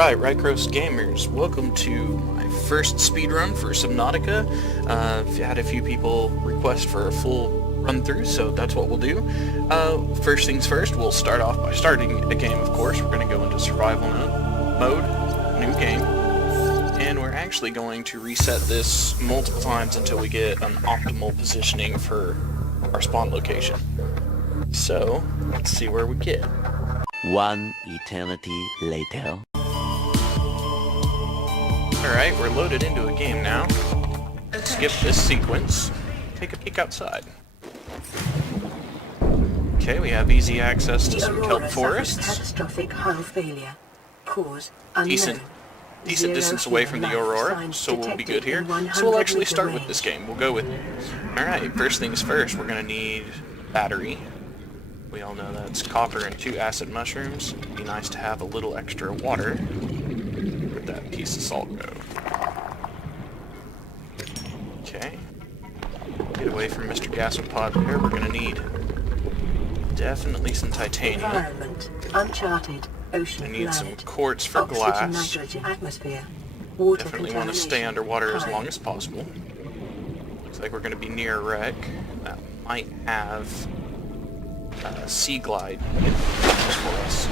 Alright, Rykros gamers, welcome to my first speedrun for Subnautica. I've had a few people request for a full run through, so that's what we'll do. First things first, we'll start off by starting a game, of course. We're going to go into survival mode, new game, and we're actually going to reset this multiple times until we get an optimal positioning for our spawn location. So, let's see where we get. One eternity later. Alright, we're loaded into a game now. Skip this sequence. Take a peek outside. Okay, we have easy access to some kelp forests. Catastrophic hull failure. Cause Decent distance away from the Aurora, so we'll be good here. So we'll actually start with this game. We'll go with it. Alright, first things first, we're going to need battery. We all know that's copper and 2 acid mushrooms. It'd be nice to have a little extra water. Where'd that piece of salt go? Okay. Get away from Mr. Gasopod there. We're gonna need definitely some titanium. Environment, uncharted, ocean I need some planet. quartz for Oxygen, glass. nitrogen, atmosphere. Water Definitely want to stay contamination. underwater as Time. long as possible. Looks like we're gonna be near a wreck that might have Seaglide for us.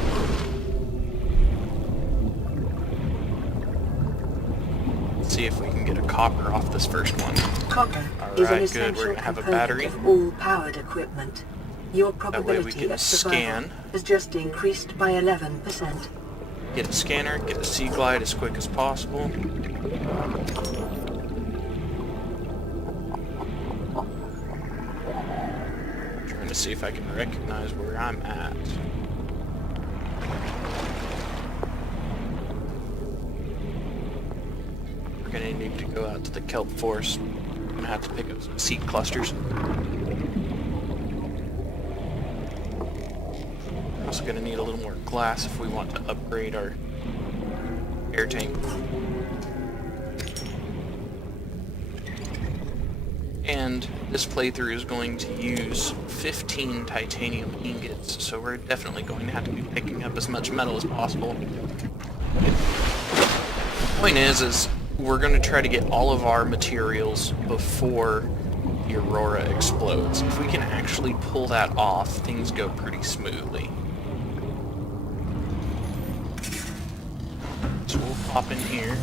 Let's see if we can get a copper off this first one. Copper is an Alright, good. essential We're gonna have a component battery. of all powered equipment. Your That way we probability can of survival scan. has just increased by 11%. Get a scanner, get a Seaglide as quick as possible. Trying to see if I can recognize where I'm at. We're gonna need to go out to the kelp forest. I'm gonna have to pick up some seed clusters. We're also gonna need a little more glass if we want to upgrade our air tank. And this playthrough is going to use 15 titanium ingots, so we're definitely going to have to be picking up as much metal as possible. The point is we're going to try to get all of our materials before the Aurora explodes. If we can actually pull that off, things go pretty smoothly. So we'll pop in here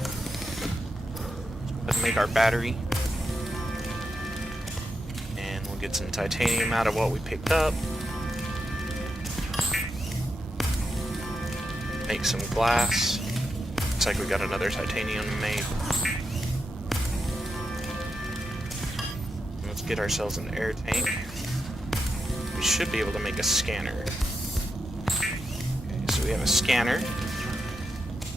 and make our battery. And we'll get some titanium out of what we picked up. Make some glass. Looks like we got another titanium made. Let's get ourselves an air tank. We should be able to make a scanner. Okay, so we have a scanner.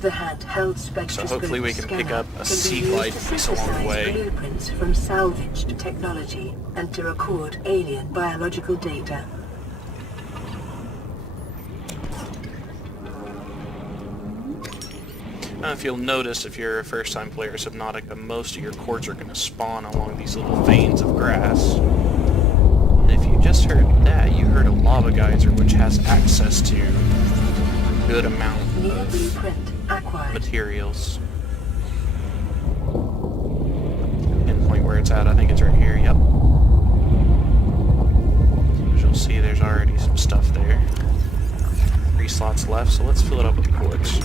The handheld spectroscope So hopefully we can pick scanner up a can be Seaglide used to piece along the synthesize way. blueprints from salvaged technology and to record alien biological data. Now, if you'll notice, if you're a first-time player of Subnautica, most of your quartz are going to spawn along these little veins of grass. And if you just heard that, you heard a lava geyser, which has access to a good amount New of blueprint acquired. materials. Pinpoint where it's at, I think it's right here, yep. As you'll see, there's already some stuff there. 3 slots left, so let's fill it up with quartz.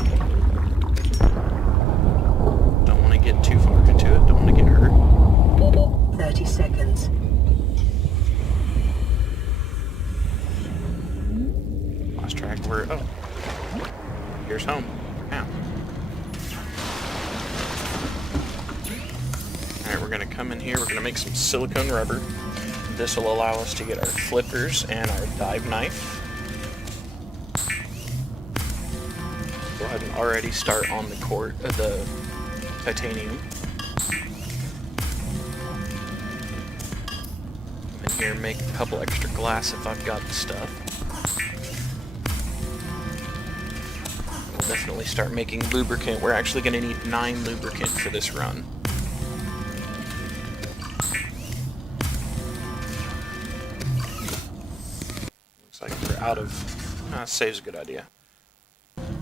Don't want to get too far into it, don't want to get hurt. 30 seconds. Lost track where, oh. Here's home. Now. Alright, we're going to come in here, we're going to make some silicone rubber. This will allow us to get our flippers and our dive knife. Go ahead and already start on the the titanium. Come in here, make a couple extra glass if I've got the stuff. We'll definitely start making lubricant. We're actually going to need 9 lubricant for this run. Looks like we're out of... save's a good idea.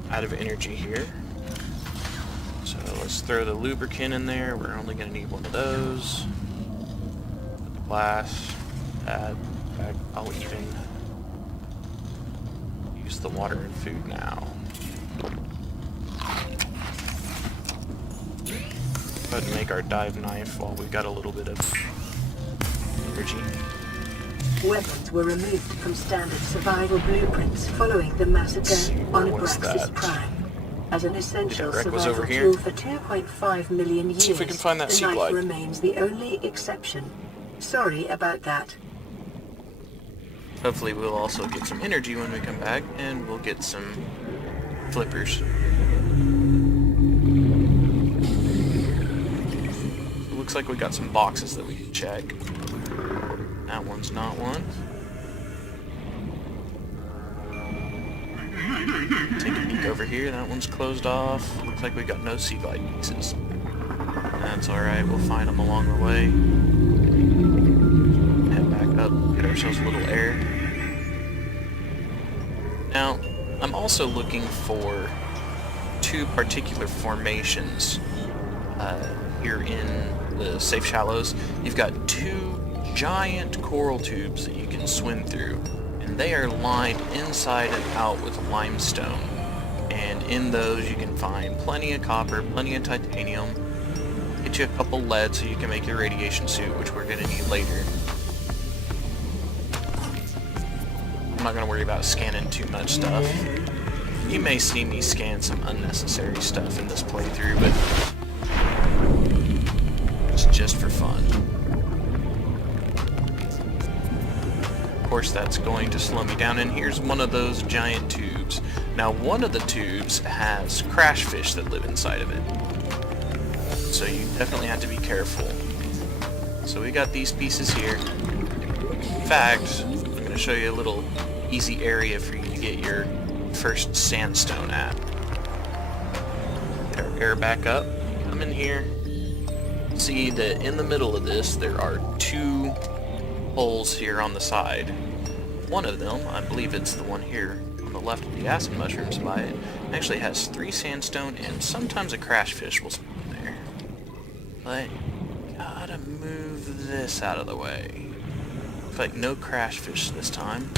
Out of energy here. Let's throw the lubricant in there. We're only going to need one of those. Put the glass. Add back. I'll even use the water and food now. Go ahead and make our dive knife while we've got a little bit of energy. Weapons were removed from standard survival blueprints following the mass event on Abraxas Prime. As an essential survival tool for 2.5 million years, see if we can find that the Seaglide. knife remains the only exception. Sorry about that. Hopefully we'll also get some energy when we come back, and we'll get some flippers. It looks like we got some boxes that we can check. That one's not one. Take a peek over here. That one's closed off. Looks like we got no Seaglide pieces. That's alright. We'll find them along the way. Head back up. Get ourselves a little air. Now, I'm also looking for two particular formations here in the safe shallows. You've got two giant coral tubes that you can swim through, and they are lined inside and out with limestone, and in those you can find plenty of copper, plenty of titanium, get you a couple lead so you can make your radiation suit, which we're going to need later. I'm not going to worry about scanning too much stuff. You may see me scan some unnecessary stuff in this playthrough, but it's just for fun. Of course, that's going to slow me down, and here's one of those giant tubes. Now, one of the tubes has crash fish that live inside of it, so you definitely have to be careful. So we got these pieces here. In fact, I'm going to show you a little easy area for you to get your first sandstone at. Get our air back up. Come in here. See that in the middle of this there are two holes here on the side. One of them, I believe it's the one here on the left of the acid mushrooms by it, actually has 3 sandstone and sometimes a crash fish will spawn there. But gotta move this out of the way. Looks like no crash fish this time.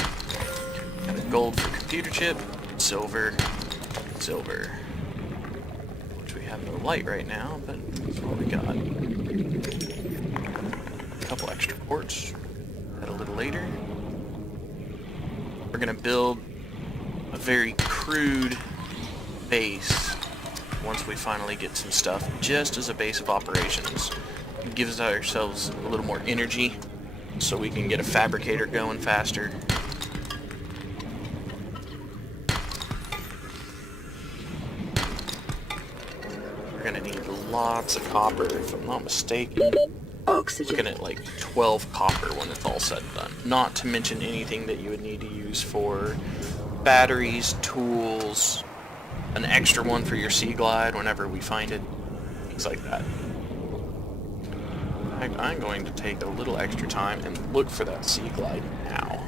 Got a gold for computer chip, silver, silver. Which we have no light right now, but that's what we got. A couple extra quartz. That a little later. We're gonna build a very crude base once we finally get some stuff, just as a base of operations. It gives ourselves a little more energy so we can get a fabricator going faster. We're gonna need lots of copper, if I'm not mistaken. Oxygen. Looking at like 12 copper when it's all said and done. Not to mention anything that you would need to use for batteries, tools, an extra one for your Seaglide whenever we find it, things like that. I'm going to take a little extra time and look for that Seaglide now.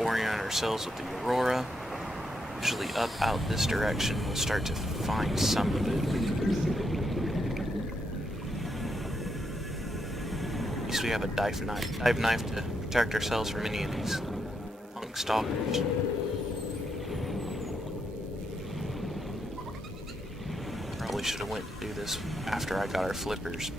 Orient ourselves with the Aurora. Usually up out this direction we'll start to find some of it. At least we have a dive knife to protect ourselves from any of these punk stalkers. Probably should have went to do this after I got our flippers.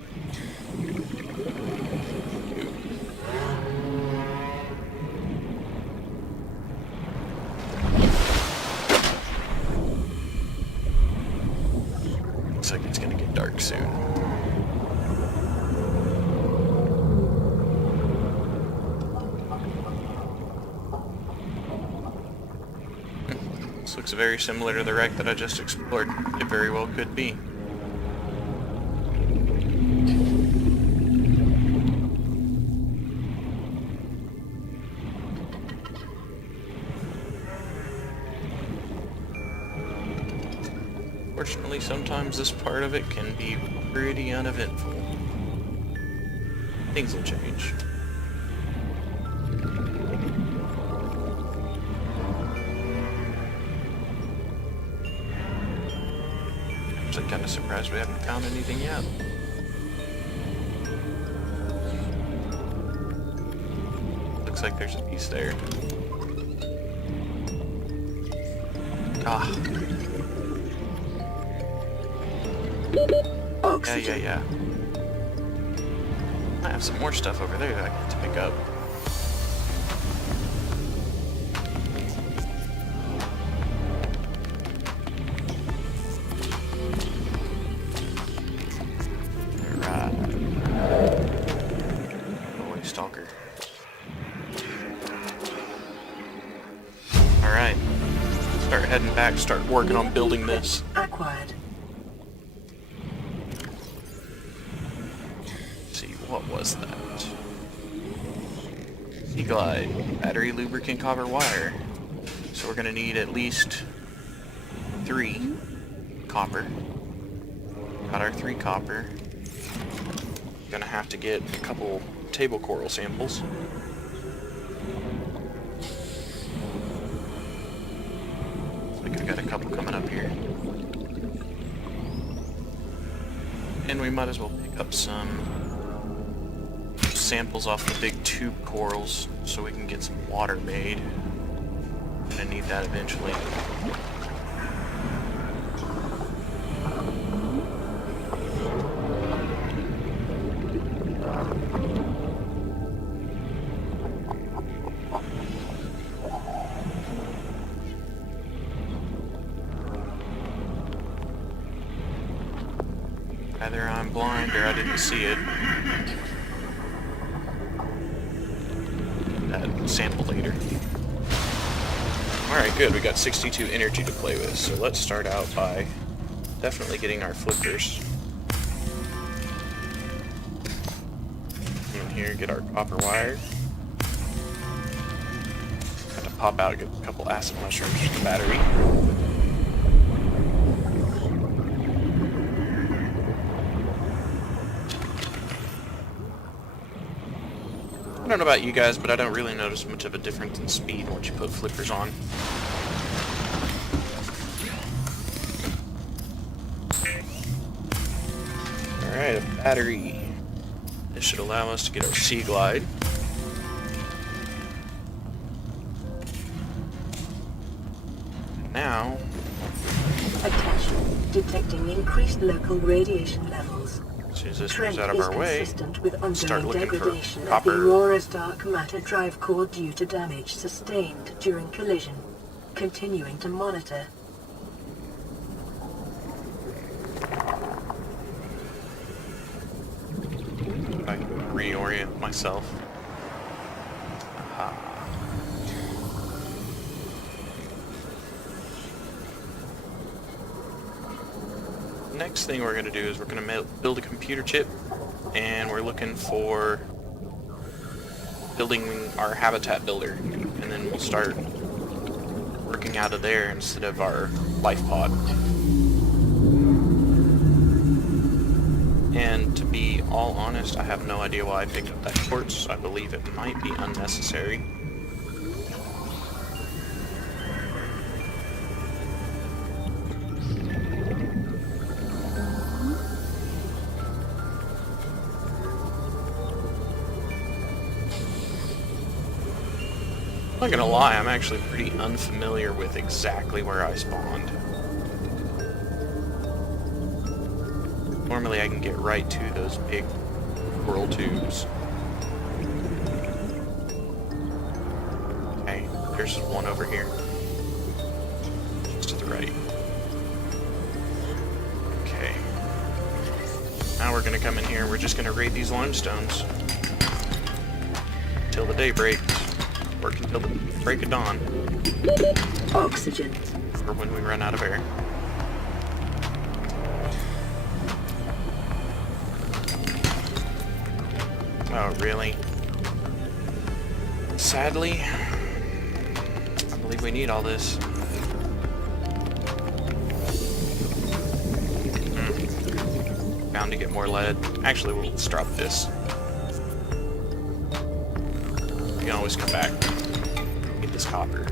Looks like it's gonna get dark soon. This looks very similar to the wreck that I just explored. It very well could be. Fortunately, sometimes this part of it can be pretty uneventful. Things will change. actually kind of surprised we haven't found anything yet. Looks like there's a piece there. Ah. Oxygen. Yeah. I have some more stuff over there that I get to pick up. Holy stalker. Alright. Start heading back, start working on building this. Acquired. What was that? Seaglide, battery, lubricant, copper wire. So we're gonna need at least 3 copper. Got our 3 copper. Gonna have to get a couple table coral samples. Looks like we've got a couple coming up here. And we might as well pick up some samples off the big tube corals so we can get some water made. I'm gonna need that eventually. Either I'm blind or I didn't see it. Sample later. Alright, good. We got 62 energy to play with, so let's start out by definitely getting our flickers. Come in here, get our copper wire. Got to pop out, get a couple acid mushrooms for the battery. I don't know about you guys, but I don't really notice much of a difference in speed once you put flickers on. Alright, a battery. This should allow us to get our Seaglide. Now... Attention. Detecting increased local radiation levels. As soon as this moves out of our way, start looking for of the copper. Aurora's dark matter drive core due to damage sustained during collision. Continuing to monitor. I can reorient myself. Aha. Next thing we're going to do is we're going to build a computer chip, and we're looking for building our habitat builder, and then we'll start working out of there instead of our life pod. And to be all honest, I have no idea why I picked up that quartz. I believe it might be unnecessary. I'm not gonna lie, I'm actually pretty unfamiliar with exactly where I spawned. Normally I can get right to those big coral tubes. Okay, there's one over here. Just to the right. Okay. Now we're gonna come in here and we're just gonna raid these limestones. Till the day breaks. Work until the break of dawn. Oxygen. Or when we run out of air. Oh, really? Sadly, I believe we need all this. Bound to get more lead. Actually, let's drop this. We can always come back. Get this copper.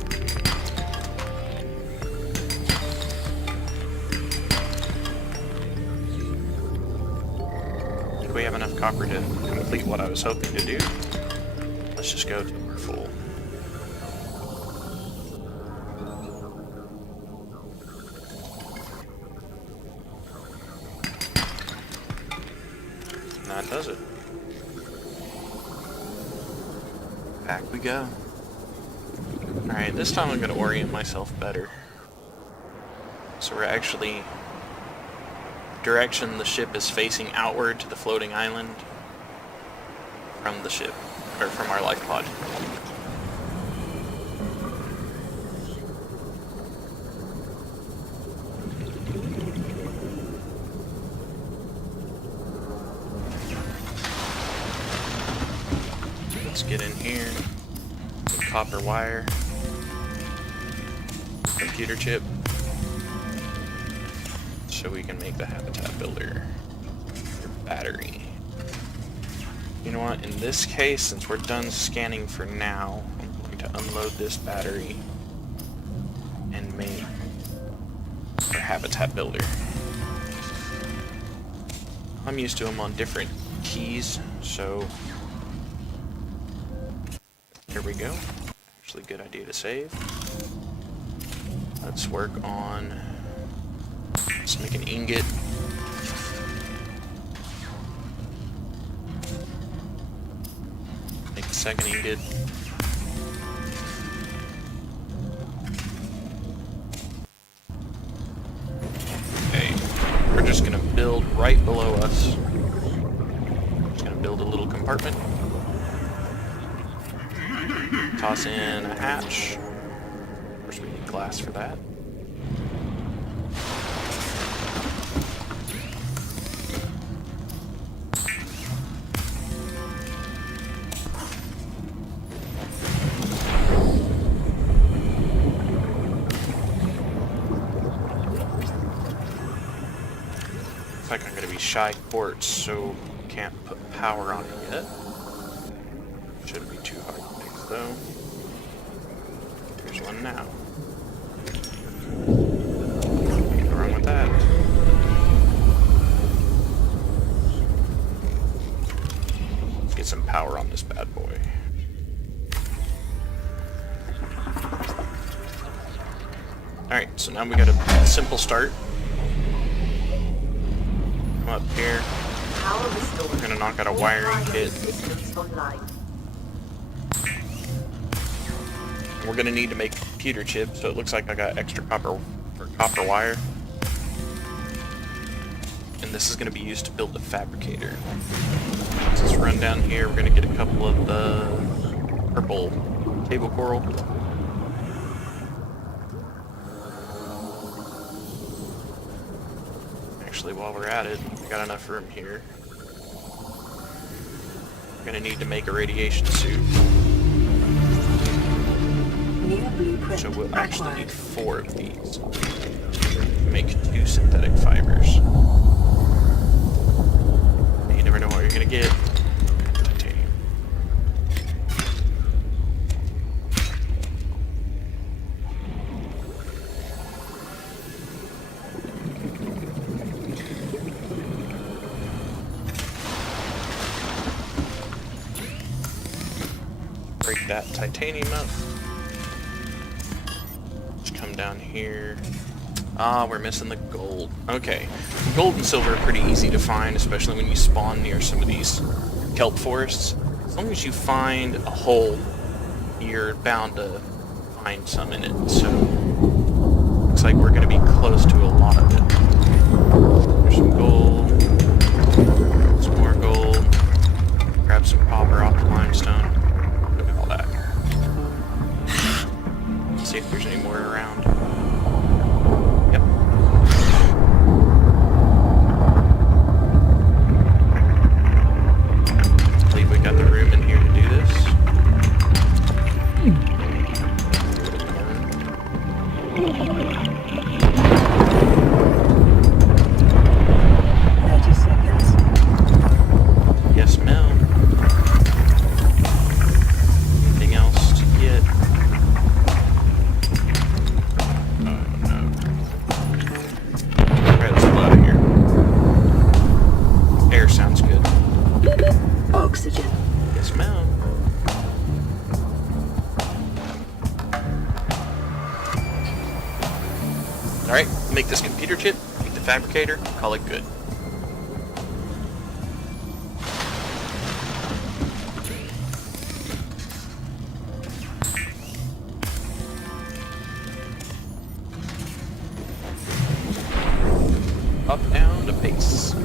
we have enough copper to complete what I was hoping to do. Let's just go till we're full. And that does it. Back we go. Alright, this time I'm going to orient myself better. So we're actually... direction the ship is facing outward to the floating island from the ship, or from our life pod. Let's get in here. Copper wire. Computer chip. So we can make the habitat builder. Battery. You know what, in this case, since we're done scanning for now, I'm going to unload this battery and make our habitat builder. I'm used to them on different keys, so here we go. Actually, good idea to save. Let's work on... let's make an ingot. Make a second ingot. Okay, we're just gonna build right below us. Just gonna build a little compartment. Toss in a hatch. Of course, we need glass for that. Looks like I'm going to be shy quartz, so can't put power on it yet. Shouldn't be too hard to fix though. There's one now. Nothing wrong with that. Let's get some power on this bad boy. Alright, so now we got a simple start. Come up here. We're gonna knock out a wiring kit. And we're gonna need to make a computer chip, so it looks like I got extra copper wire. And this is gonna be used to build the fabricator. So let's run down here. We're gonna get a couple of the purple table coral. Actually, while we're at it, we got enough room here. We're gonna need to make a radiation suit. So we'll actually need 4 of these. Make 2 synthetic fibers. You never know what you're gonna get. Titanium. Break that titanium up. Just come down here. Ah, we're missing the gold. Okay. Gold and silver are pretty easy to find, especially when you spawn near some of these kelp forests. As long as you find a hole, you're bound to find some in it. So, looks like we're going to be close to a lot of it. There's some gold. Some more gold. Grab some copper off the limestone. Look at all that. Let's see if there's any more around. Yep. I believe we got the room in here to do this. fabricator, call it good. Up, down to base.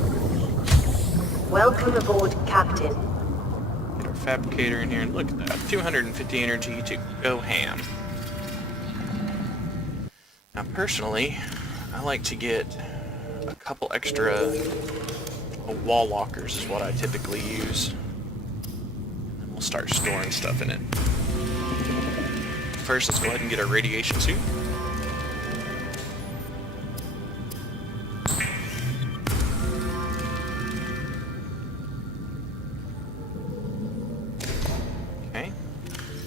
Welcome aboard, Captain. Get our fabricator in here, and look at that. 250 energy to go ham. Now, personally, I like to get a couple extra wall lockers is what I typically use. And we'll start storing stuff in it. First, let's go ahead and get our radiation suit. Okay,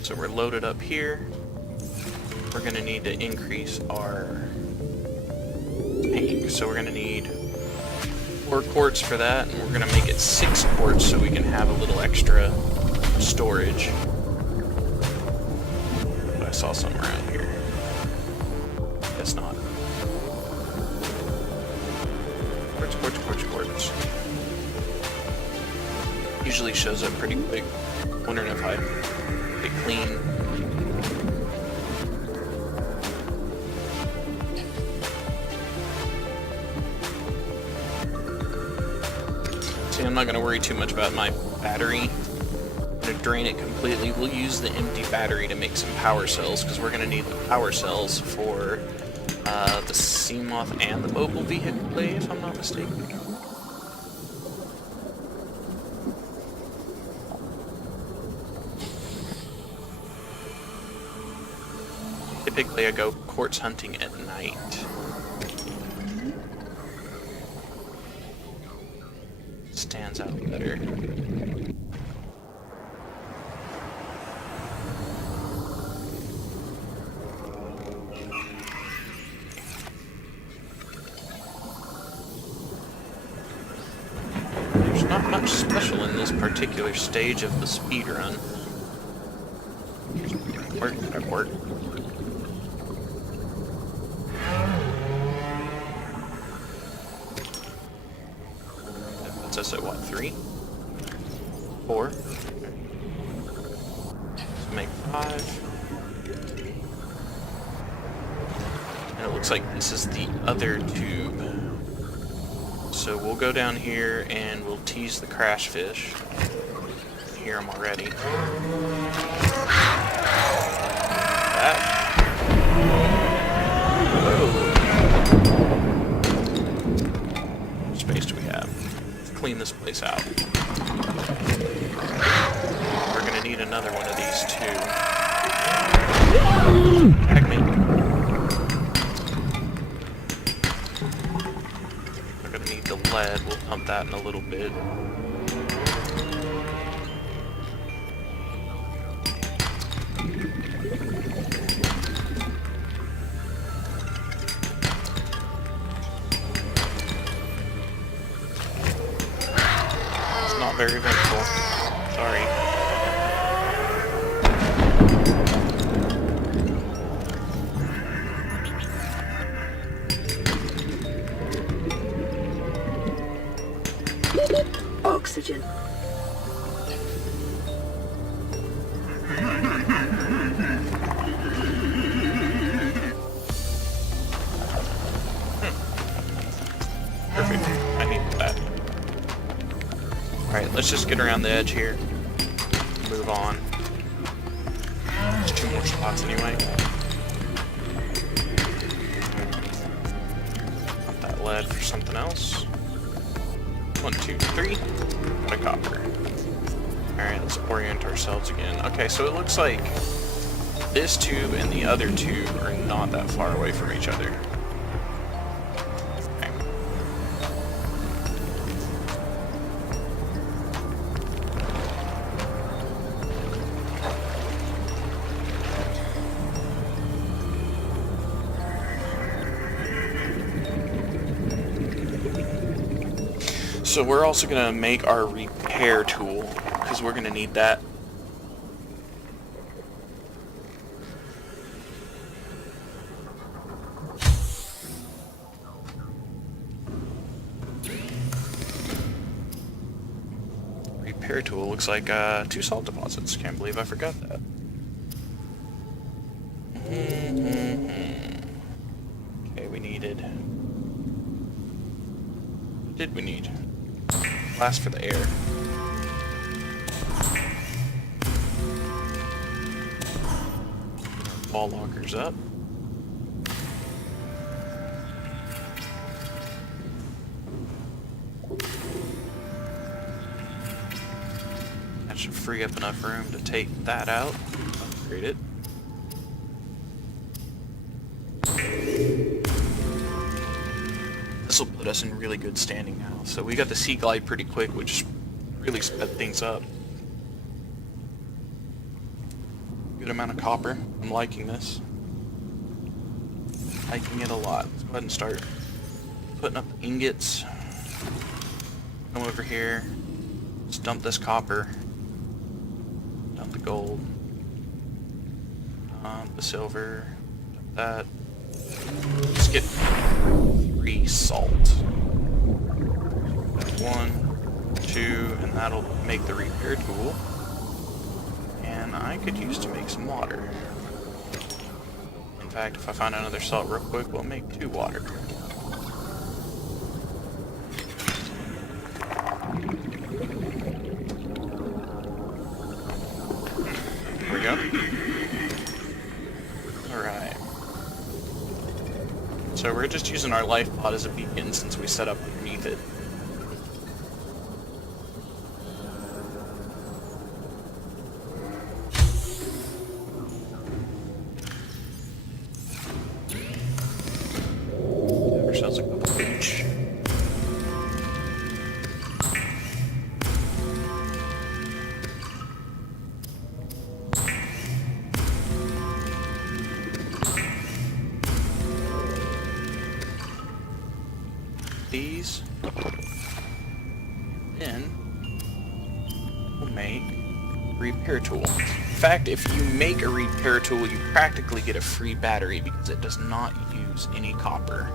so we're loaded up here. We're going to need to increase our tank, so we're going to need 4 quartz for that, and we're going to make it 6 quartz so we can have a little extra storage. But I saw something around here. Guess not. Quartz, quartz, quartz, quartz. Usually shows up pretty quick. Wondering if I get clean. See, I'm not going to worry too much about my battery. I'm going to drain it completely. We'll use the empty battery to make some power cells, because we're going to need the power cells for the Seamoth and the mobile vehicle play, if I'm not mistaken. Typically I go quartz hunting at night. Stands out better. There's not much special in this particular stage of the speedrun. Work. Us at what, 3? 4? Let's make 5. And it looks like this is the other tube. So we'll go down here and we'll tease the crash fish. I hear them already. That. Whoa. How much space do we have? Clean this place out. We're gonna need another one of these too. Tag me. We're gonna need the lead. We'll pump that in a little bit. Very eventful. Sorry. Oxygen. Perfect. I need that. Alright, let's just get around the edge here. Move on. There's 2 more spots anyway. Pump that lead for something else. 1, 2, 3. Got a copper. Alright, let's orient ourselves again. Okay, so it looks like this tube and the other tube are not that far away from each other. So we're also going to make our repair tool, because we're going to need that. repair tool. Looks like 2 salt deposits. Can't believe I forgot that. Okay, we needed... What did we need? Blast for the air. Wall lockers up. That should free up enough room to take that out. Upgrade it. This will put us in really good standing now. So we got the Seaglide pretty quick, which really sped things up. Good amount of copper. I'm liking this. Liking it a lot. Let's go ahead and start putting up the ingots. Come over here. Let's dump this copper. Dump the gold. Dump the silver. Dump that. Let's get 3 salt. 1, 2, and that'll make the repair tool. And I could use to make some water. In fact, if I find another salt real quick, we'll make 2 water. There we go. Alright. So we're just using our life pod as a beacon since we set up underneath it. Ourselves a couple each. These, then we'll make a repair tool. In fact, if you make a repair tool, you practically get a free battery because it does not use any copper.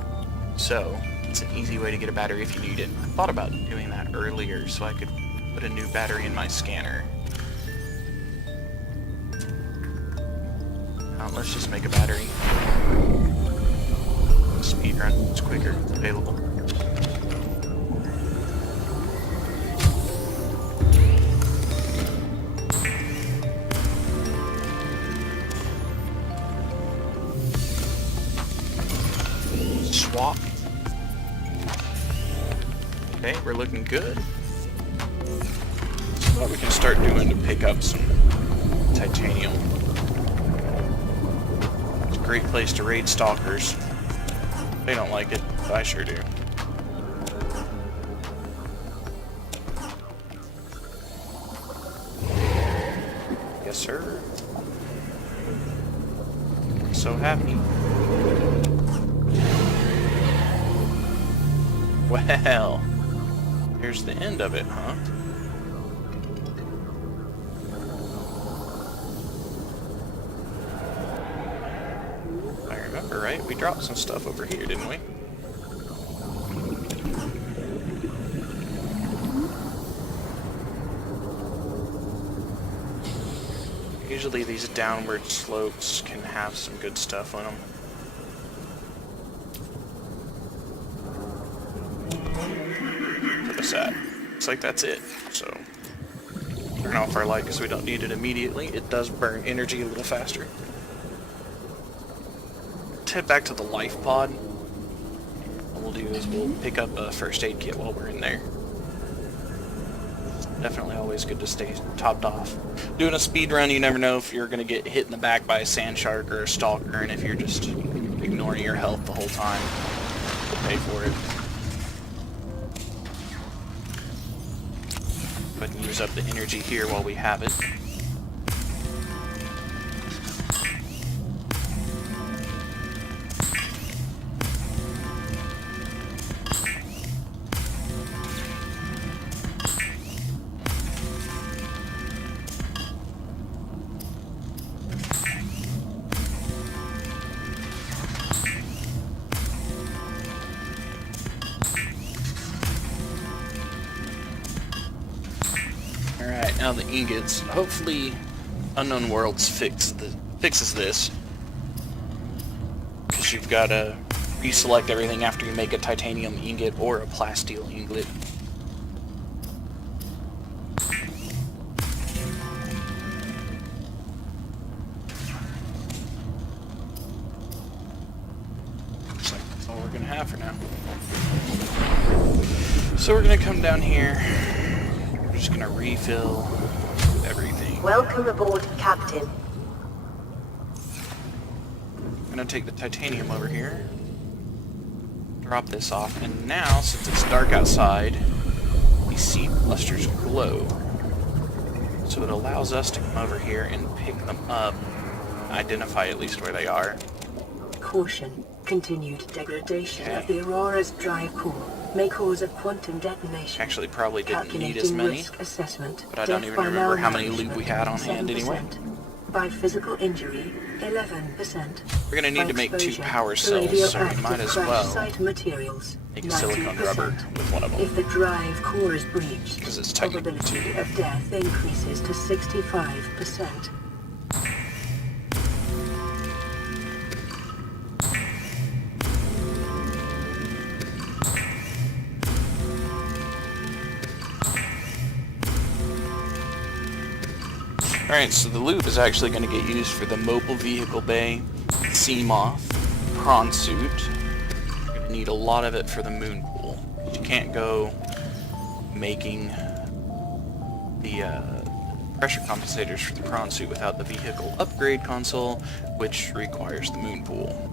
So it's an easy way to get a battery if you need it. I thought about doing that earlier so I could put a new battery in my scanner. Let's just make a battery. Speedrun, it's quicker, it's available. Swap. Okay, we're looking good. So what we can start doing to pick up some titanium. It's a great place to raid stalkers. They don't like it, but I sure do. Yes, sir. So happy. Well, here's the end of it, huh? If I remember right, we dropped some stuff over here, didn't we? Usually these downward slopes can have some good stuff on them. At. Looks like that's it. So turn off our light because we don't need it immediately. It does burn energy a little faster. Let's head back to the life pod. What we'll do is we'll pick up a first aid kit while we're in there. Definitely always good to stay topped off. Doing a speed run, you never know if you're going to get hit in the back by a sand shark or a stalker, and if you're just ignoring your health the whole time, you'll pay for it. Go ahead and use up the energy here while we have it. Now the ingots. Hopefully, Unknown Worlds fixes this. Because you've got to reselect everything after you make a titanium ingot or a plasteel ingot. Looks like that's all we're going to have for now. So we're going to come down here. We're just going to refill everything. Welcome aboard, Captain. I'm going to take the titanium over here. Drop this off. And now, since it's dark outside, these seed clusters glow. So it allows us to come over here and pick them up. Identify at least where they are. Caution. Continued degradation of the Aurora's drive core may cause a quantum detonation. Actually, probably didn't need as many, but I don't even remember how many loot we had on hand anyway. By physical injury, 11%. We're going to need to make 2 power cells, so we might as well make a silicone rubber with one of them. If the drive core is breached, because it's technically probability of death increases to 65%. Alright, so the loop is actually going to get used for the mobile vehicle bay, sea moth, prawn suit. You're going to need a lot of it for the moon pool. You can't go making the pressure compensators for the prawn suit without the vehicle upgrade console, which requires the moon pool.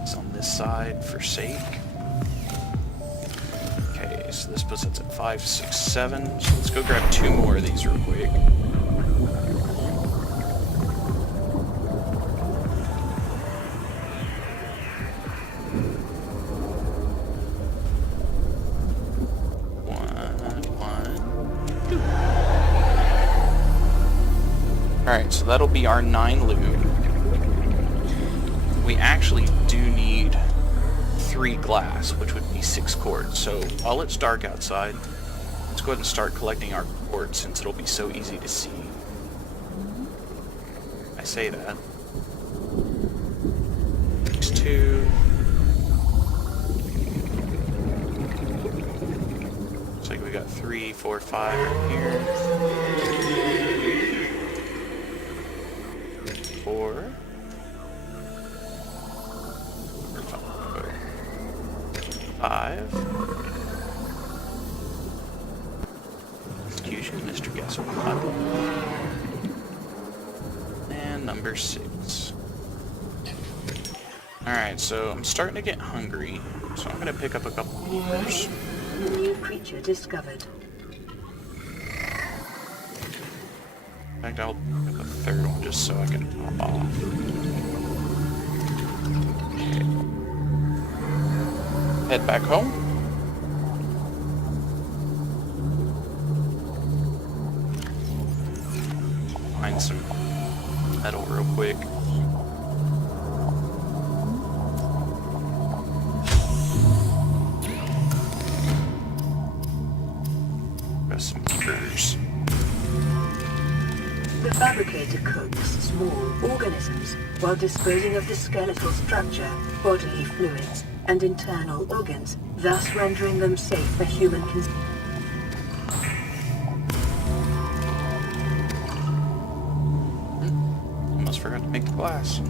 It's on this side for sake. So this puts us at 5, 6, 7. So let's go grab 2 more of these real quick. One, 2. Alright, so that'll be our 9 loot. We actually do need 3 glass, which would be 6 quartz. So while it's dark outside, let's go ahead and start collecting our quartz since it'll be so easy to see. I say that. These 2. Looks like we got 3, 4, 5 right here. 4. 5. Excuse you, Mr. Guesser. And number 6. Alright, so I'm starting to get hungry, so I'm gonna pick up a couple more. New creature discovered. In fact, I'll pick up a 3rd one just so I can pop off. Head back home. Find some metal real quick. Got some beavers. The fabricator cooks small organisms while disposing of the skeletal structure, bodily fluids, and internal organs, thus rendering them safe for human consumption. Almost forgot to make the glass.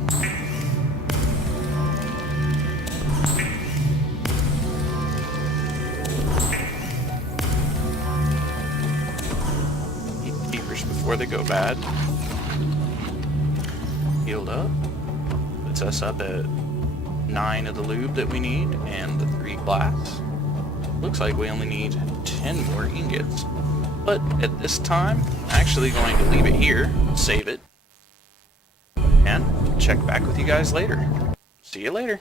Eat beavers before they go bad. Healed up. Puts us up at 9 of the lube that we need, and the 3 glass. Looks like we only need 10 more ingots. But at this time, I'm actually going to leave it here, save it, and check back with you guys later. See you later.